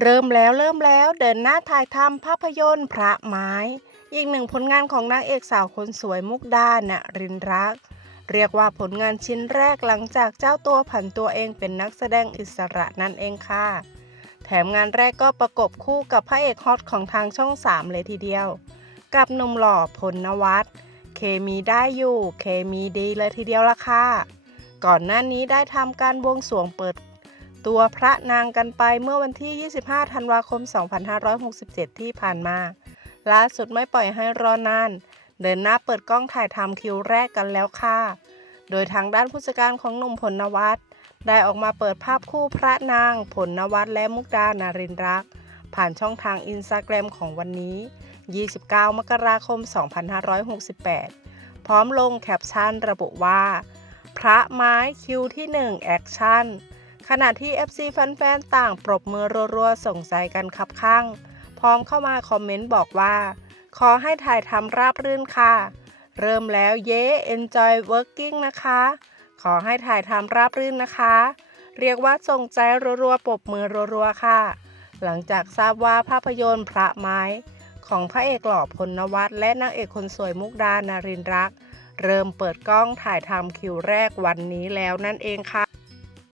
เริ่มแล้วเริ่มแล้วเดินหน้าถ่ายทำภาพยนตร์พระไม้ อีกหนึ่งผลงานของนางเอกสาวคนสวยมุกดาณรินรัก เรียกว่าผลงานชิ้นแรกหลังจากเจ้าตัวผันตัวเองเป็นนักแสดงอิสระนั่นเองค่ะ แถมงานแรกก็ประกบคู่กับพระเอกฮอตของทางช่อง 3 เลยทีเดียว กับหนุ่มหล่อพลนวัตเคมีได้อยู่ เคมีดีเลยทีเดียวละค่ะ ก่อนหน้านี้ได้ทำการบวงสรวงเปิด ตัวพระนางกันไปเมื่อวันที่ 25 ธันวาคม 2567 ที่ผ่านมา ล่าสุดไม่ปล่อยให้รอนาน เดินหน้าเปิดกล้องถ่ายทำคิวแรกกันแล้วค่ะ โดยทางด้านผู้จัดการของหนุ่มผลนวัตได้ออกมาเปิดภาพคู่พระนางผลนวัตและมุกดานารินรัก ผ่านช่องทางอินสตาแกรมของวันนี้ 29 มกราคม 2568 พร้อมลงแคปชั่นระบุว่า พระไม้คิวที่ 1 แอคชั่น ขณะที่ FC แฟนๆต่างปรบมือรัวๆส่งใจกันคับข้าง พร้อมเข้ามาคอมเมนต์บอกว่า ขอให้ถ่ายทำราบรื่นค่ะ เริ่มแล้วเย้ enjoy working นะคะ ขอให้ถ่ายทำราบรื่นนะคะ เรียกว่าส่งใจรัวๆปรบมือรัวๆค่ะ หลังจากทราบว่าภาพยนตร์พระไม้ ของพระเอกหล่อพลนวัตและนางเอกคนสวยมุกดานารินรัก เริ่มเปิดกล้องถ่ายทำคิวแรกวันนี้แล้วนั่นเองค่ะ